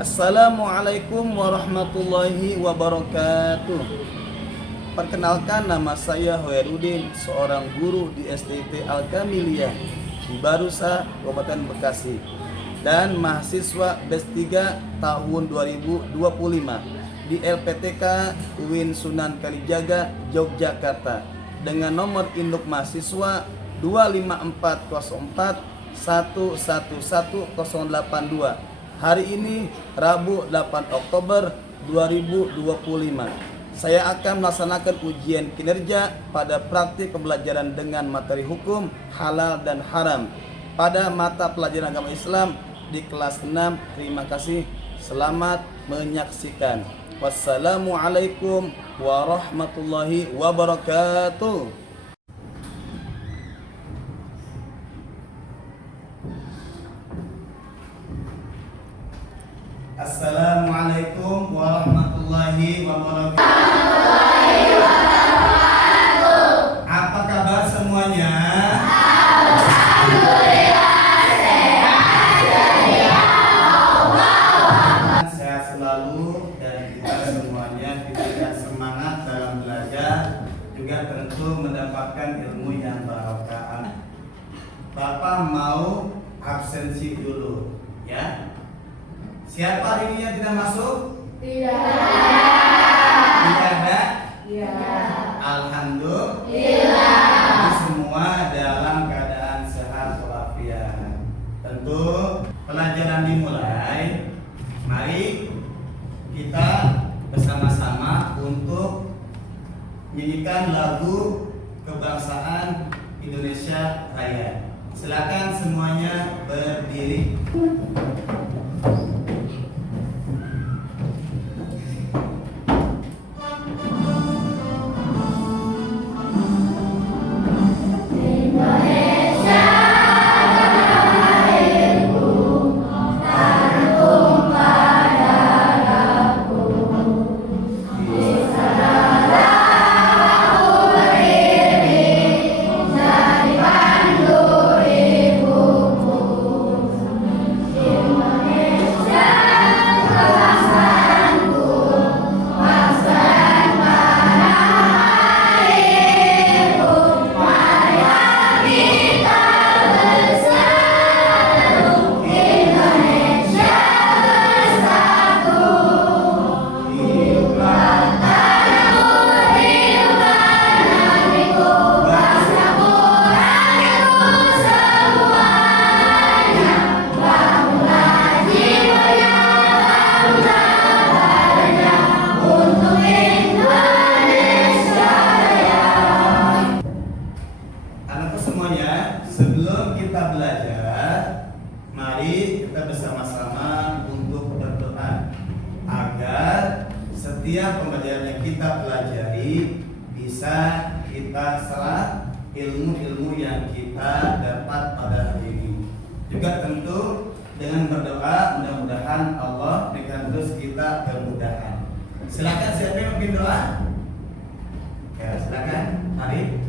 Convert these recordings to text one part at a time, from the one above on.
Assalamualaikum warahmatullahi wabarakatuh. Perkenalkan, nama saya Hoerudin, seorang guru di SDT Al-Kamiliyah di Barusa, Kabupaten Bekasi, dan mahasiswa BES 3 tahun 2025 di LPTK UIN Sunan Kalijaga, Yogyakarta, dengan nomor induk mahasiswa 25404 111082. Hari ini Rabu 8 Oktober 2025. Saya akan melaksanakan ujian kinerja pada praktik pembelajaran dengan materi hukum halal dan haram pada mata pelajaran agama Islam di kelas 6. Terima kasih. Selamat menyaksikan. Wassalamualaikum warahmatullahi wabarakatuh. Assalamualaikum warahmatullahi wabarakatuh. Apa kabar semuanya? Sehat selalu, dan kita semuanya diberikan semangat dalam belajar, juga tentu mendapatkan ilmu yang barokah. Bapak mau absensi dulu, ya. Siapa hari ini yang tidak masuk? Tidak. Tidak ada? Tidak. Alhamdulillah. Ini semua dalam keadaan sehat walafiat. Tentu pelajaran dimulai. Mari kita bersama-sama untuk menyanyikan lagu kebangsaan Indonesia Raya. Silakan semuanya berdiri. Sebelum kita belajar, mari kita bersama-sama untuk berdoa agar setiap pembelajaran yang kita pelajari bisa kita serap ilmu-ilmu yang kita dapat pada hari ini. Juga tentu dengan berdoa, mudah-mudahan Allah berikan terus kita kemudahan. Silakan, siapa yang memimpin doa? Ya, silakan. Mari.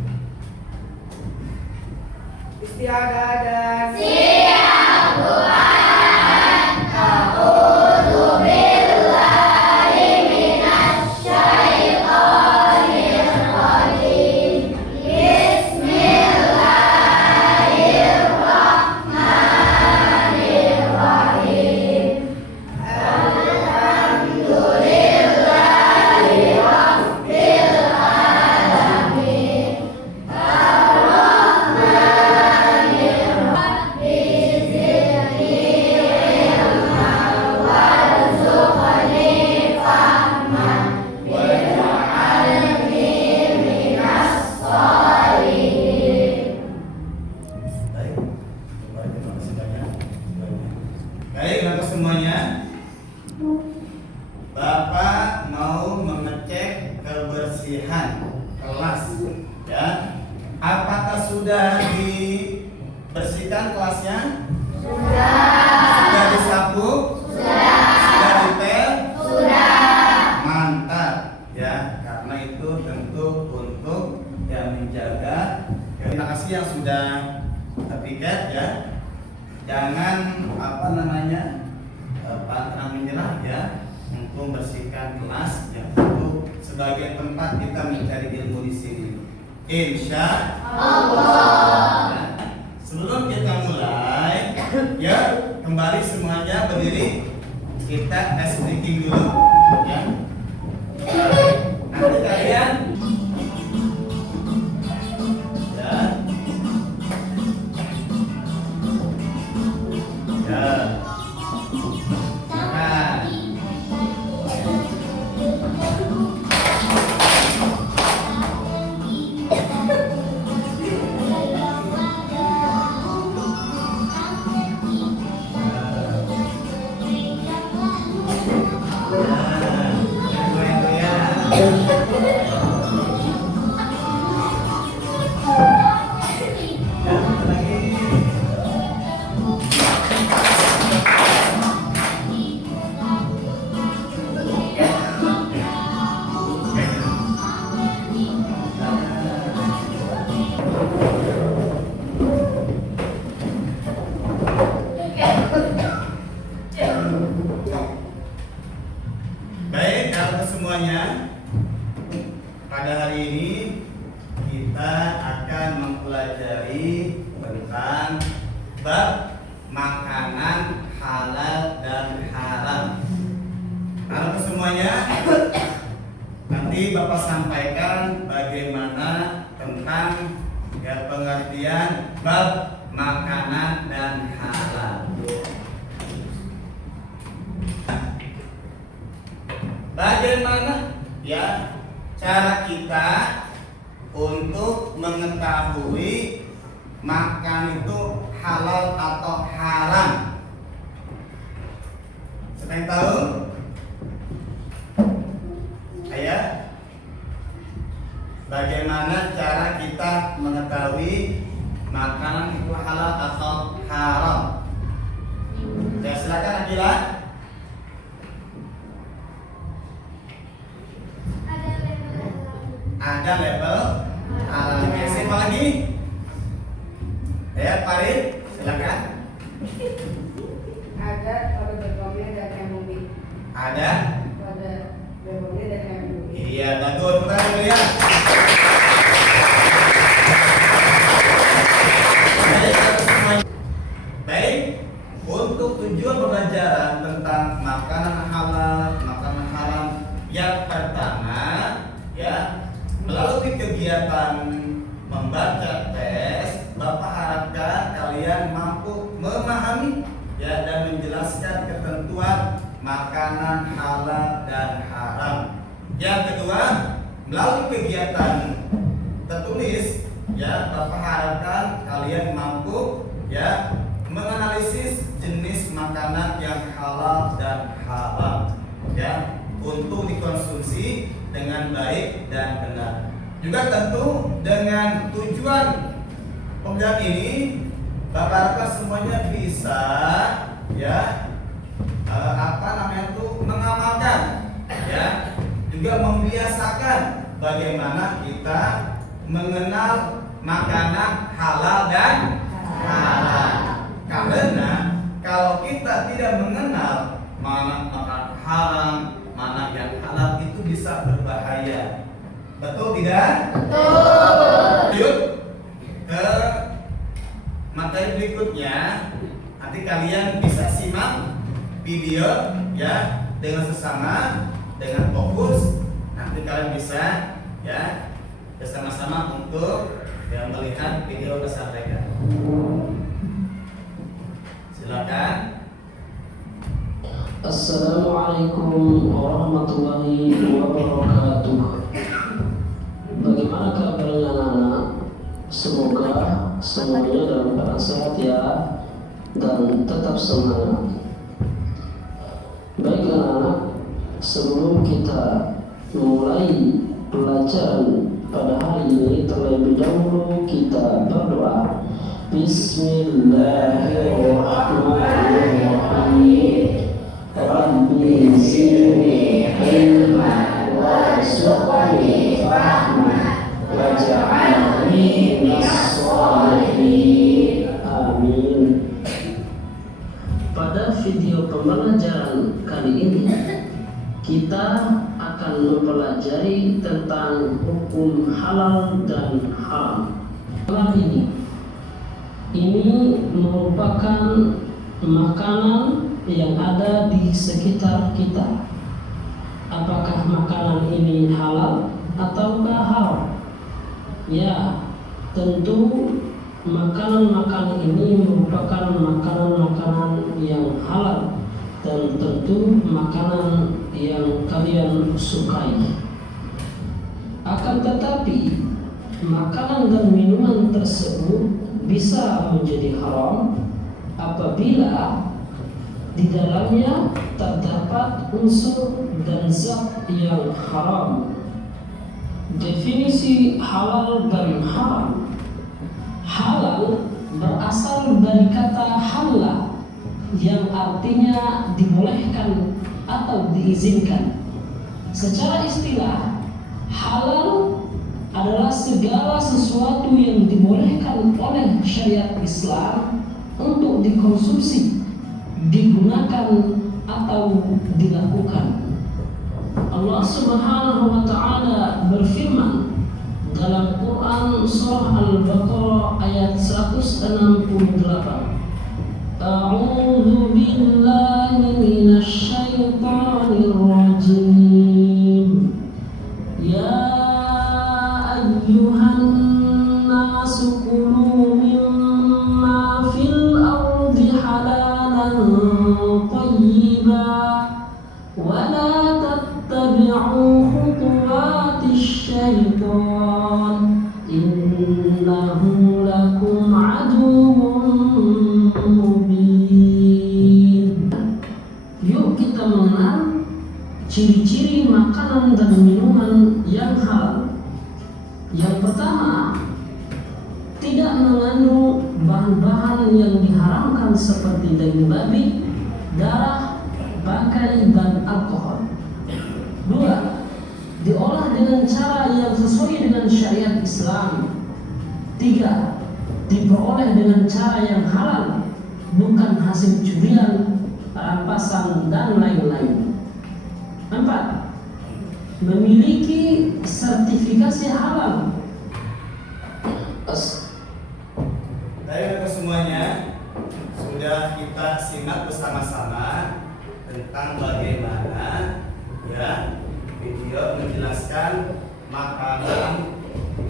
Istiadah dan siap Tuhan. A'udzu billahi minasy syaithanir rajim. Bismillahirrahmanirrahim. Alhamdulillahi rabbil alamin. Baik, untuk semuanya, Bapak mau mengecek kebersihan kelas, ya. Apakah sudah dibersihkan kelasnya? Sudah disapu? Sudah dipel? Mantap, ya. Karena itu tentu untuk yang menjaga. Terima kasih yang sudah piket, ya. Jangan pantang menyerah membersihkan kelas yang untuk sebagai tempat kita mencari ilmu di sini. Insya Allah. Nah, sebelum kita mulai, ya kembali semuanya berdiri. Kita tes breaking dulu, ya. Nanti kalian, ya, ya. Baik, kalau semuanya, pada hari ini kita akan mempelajari tentang bab makanan halal dan haram. Kalau semuanya, nanti Bapak sampaikan bagaimana tentang ya, pengertian bab makanan dan halal. Bagaimana ya cara kita untuk mengetahui makan itu halal atau haram? Siapa yang tahu? Ayah, bagaimana cara kita mengetahui makanan itu halal atau haram? Ya, silakan Akila. Ada label halal. Siapa lagi? Ya, Farid, silakan. Ada pada BPOM dan MUI. Ada Pada BPOM dan MUI. Iya, bagus. Pertanyaan ya. Baik, untuk tujuan pembelajaran tentang makanan halal, makanan haram, yang pertama, ya, melalui kegiatan membaca tes, Bapak harapkan kalian mampu memahami, ya, dan menjelaskan ketentuan makanan halal dan haram. Yang kedua, melalui kegiatan tertulis, ya, Bapak harapkan kalian mampu, ya, menganalisis jenis makanan yang halal dan haram, ya, untuk dikonsumsi dengan baik dan benar. Juga tentu dengan tujuan pembelajaran ini, Bapak harapkan semuanya bisa, ya, mengamalkan, ya, juga membiasakan bagaimana kita mengenal makanan halal dan haram. Karena kalau kita tidak mengenal mana makanan haram, mana yang halal, itu bisa berbahaya. Betul tidak? Betul. Yuk ke materi berikutnya. Nanti kalian bisa simak video, ya, dengan sesama, dengan fokus. Nanti kalian bisa, ya, bersama-sama untuk yang melihat video yang disampaikan. Silakan. Assalamualaikum warahmatullahi wabarakatuh. Bagaimana kabarnya anak-anak? Semoga semuanya dalam keadaan sehat ya, dan tetap semangat. Baik anak-anak, sebelum kita memulai pelajaran pada hari ini, terlebih dahulu kita berdoa. Bismillahirrahmanirrahim. Rabbi zidni ilman warzuqni rahmah waj'alni minas sholihin. Amin. Pada video pembelajaran kali ini kita akan mempelajari tentang hukum halal dan haram. Halal ini merupakan makanan yang ada di sekitar kita. Apakah makanan ini halal ataukah haram? Ya, tentu makanan-makanan ini merupakan makanan-makanan yang halal dan tentu makanan yang kalian sukai. Akan tetapi makanan dan minuman tersebut bisa menjadi haram apabila di dalamnya terdapat unsur dan zat yang haram. Definisi halal dan haram. Halal berasal dari kata halal yang artinya dibolehkan atau diizinkan. Secara istilah, halal adalah segala sesuatu yang dibolehkan oleh syariat Islam untuk dikonsumsi, digunakan atau dilakukan. Allah Subhanahu wa taala berfirman dalam Quran surah Al-Baqarah ayat 168. A'udzu billahi minasy syaithanir rajim. Ya ayyuhan nasu kulu mimma fil ardi halalan thayyiban wa la tattabi'u khutuwatisy syaitan innahu lakum aduwwun mubin. Yuk kita mengenal ciri-ciri makanan dan minuman yang halal. Yang pertama, tidak mengandung bahan-bahan yang diharamkan seperti daging babi, darah, bangkai, dan alkohol. Dua, diolah dengan cara yang sesuai dengan syariat Islam. Tiga, diperoleh dengan cara yang halal, bukan hasil curian, rampasan, dan lain-lain. Empat, memiliki sertifikasi halal. Baik semuanya, sudah kita simak bersama-sama tentang bagaimana ya video menjelaskan makanan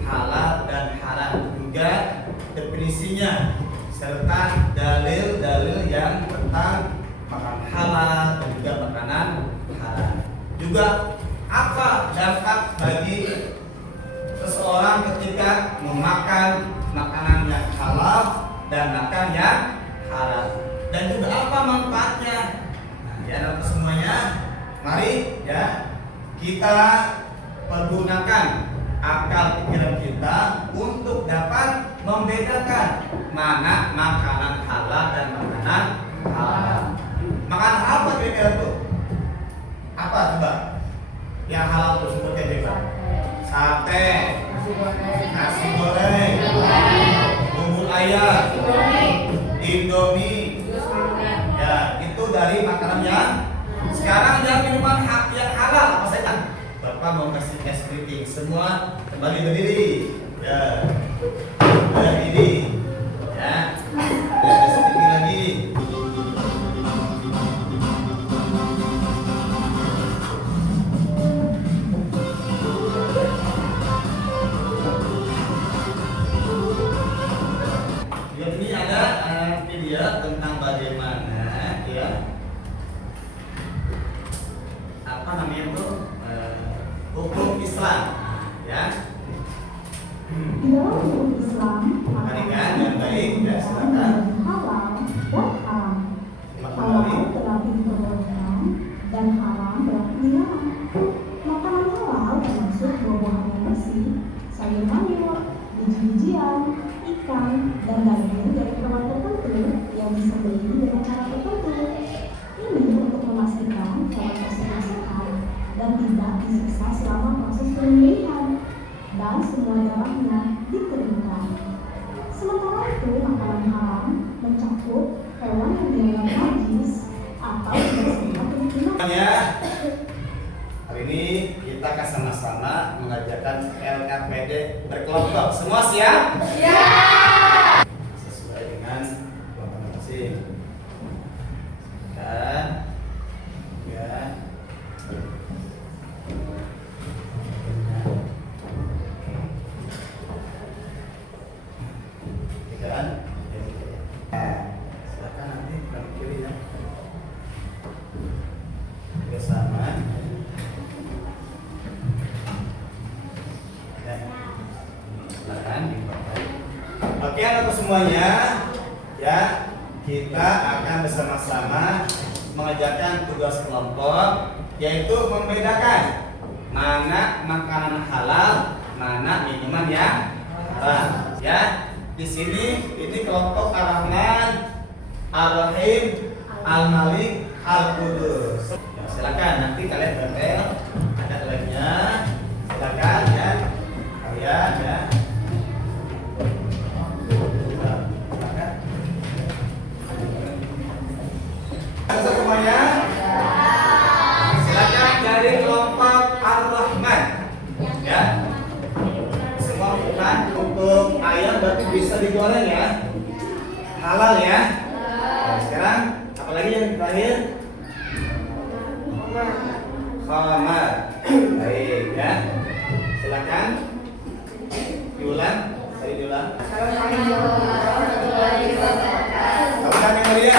halal dan haram, juga definisinya serta dalil-dalil yang tentang makanan halal dan juga makanan haram. Juga apa dampak bagi seseorang ketika memakan makanan yang halal dan makan yang haram, dan juga apa manfaatnya. Nah, ya semuanya, mari ya kita pergunakan akal pikiran kita untuk dapat membedakan mana makanan halal dan makanan haram. Makanan apa kira-kira tuh? Apa coba? Yang halal tuh sebutnya juga. Sate, nasi goreng, bumbu ayam, Indomie. Ya, itu dari makanan yang. Sekarang yang minuman yang halal apa saja? Bapak mau kasih gas briefing. Semua kembali berdiri. Ya, berdiri. Ya, gas briefing lagi. Ini ada video tentang bagaimana ya apa namanya itu hukum Islam ya. Di dalam hukum Islam, Makanan yang baik ya silakan. halal dan haram. Halal berarti diperbolehkan dan haram berarti dilarang. Makanan halal termasuk buah-buahan yang bersih, sayur mayur, biji-bijian, ikan, dan daging dari hewan tertentu yang disembelih dengan cara tertentu. Ini untuk memastikan hewan tersebut sehat dan tidak disiksa selama proses penyembelihan, dan semua darahnya dikeringkan. Sementara itu, makanan haram mencakup hewan yang dianggap najis atau tidak sehat untuk dimakan. Ya, ini kita akan sama-sama mengerjakan LKPD berkelompok. Semua siap? Siap. Sesuai dengan kelompok masing. Dan ya. Kan? Silakan nanti kanan kiri ya. Bersama. Ya. Silakan dipakai. Oke, anak semuanya, ya kita akan bersama-sama mengerjakan tugas kelompok, yaitu membedakan mana makanan halal, mana minuman yang haram. Ya. Di sini ini kelompok Ar-Rahman, Ar-Rahim, Al-Malik, Al-Qudus. Ya, silakan nanti kalian tempel ada labnya. Silakan ya. Kalian ya. Silakan. Ada semuanya? Silakan dari kelompok Ar-Rahman. Ya. Bukan untuk ayam berarti bisa digoreng ya, halal ya. Nah, sekarang apalagi yang terakhir, khamar. Baik ya, silakan diulang. Tadi diulang. Apakah yang mulia?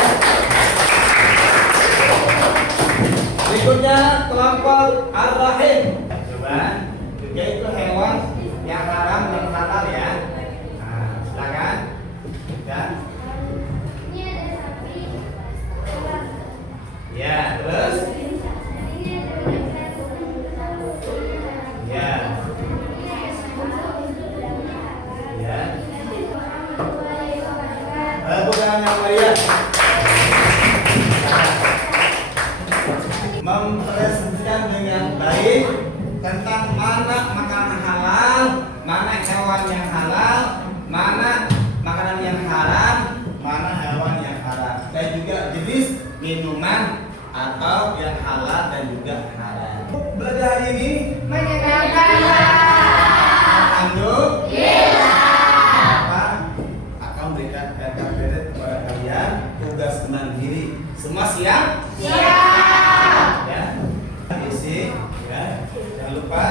Berikutnya kelompok Ar-Rahim. Coba, yaitu hewan yang haram dan halal ya. Nah, silakan. Ya. Ya, terus. Ya. Ya. Bukan yang mulia. Mempresentasikan dengan baik tentang mana makanan halal, mana hewan yang halal, mana makanan yang haram, mana hewan yang haram, dan juga jenis minuman atau yang halal dan juga haram. Belajar hari ini alhamdulillah akan memberikan LKPD kepada kalian tugas mandiri. Semua siap? Siap. Ya. Isi ya. Jangan lupa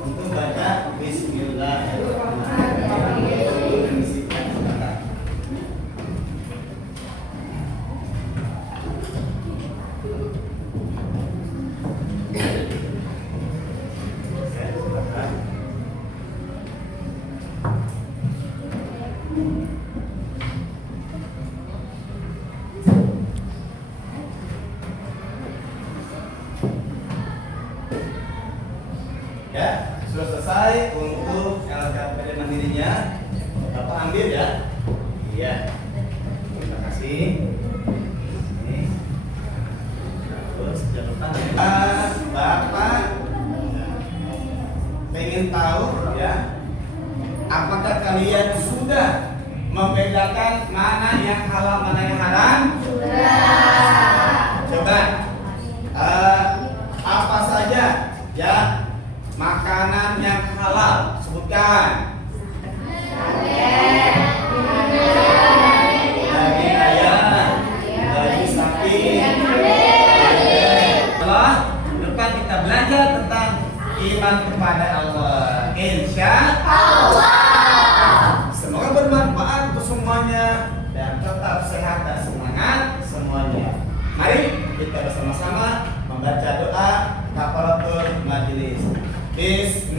untuk baca Bismillahirrahmanirrahim. Ya, sudah selesai untuk LKPD mandirinya. Bapak ambil ya. Iya. Terima kasih. Ini. Terus jangan lupa ya. Bapak pengen tahu ya, apakah kalian sudah membedakan mana yang halal mana yang haram? Sudah. Coba apa saja ya makanan yang halal, sebutkan. Daging ayam, daging sapi. Allah, depan kita belajar tentang iman kepada Allah. Insya Allah. Semoga bermanfaat untuk semuanya dan tetap sehat dan semangat semuanya. Mari kita bersama-sama membaca doa kafaratul majelis. Bismillah.